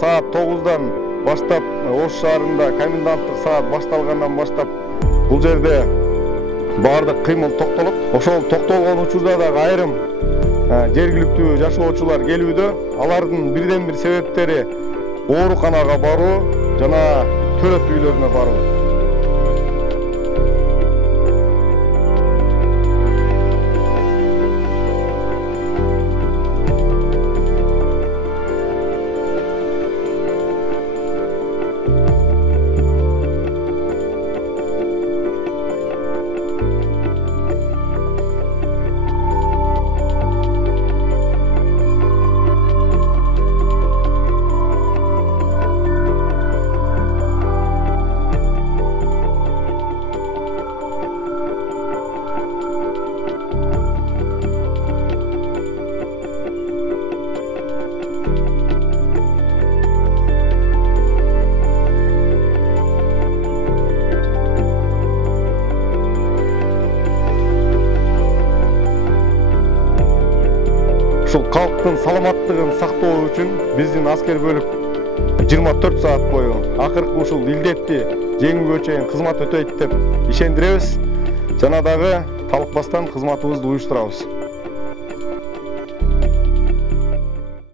саат 9-дан баштап Ош шаарында коменданттык саат башталгандан баштап бул жерде баардык кыймыл токтолот. Ошол токтолгон учурда дагы айрым жергиликтүү жашоочулар келүүдө. Алардын бирден бир себептери ооруканага баруу жана төрөт үйлөрүнө баруу. Ушул калктын саламаттыгын сактоо үчүн биздин аскер бөлүк 24 саат бою акыркы ушул илдетти жеңүүгө чейин кызмат өтөйт деп ишендиребиз. Жана дагы талыкпастан кызматыбызды уюштурабыз.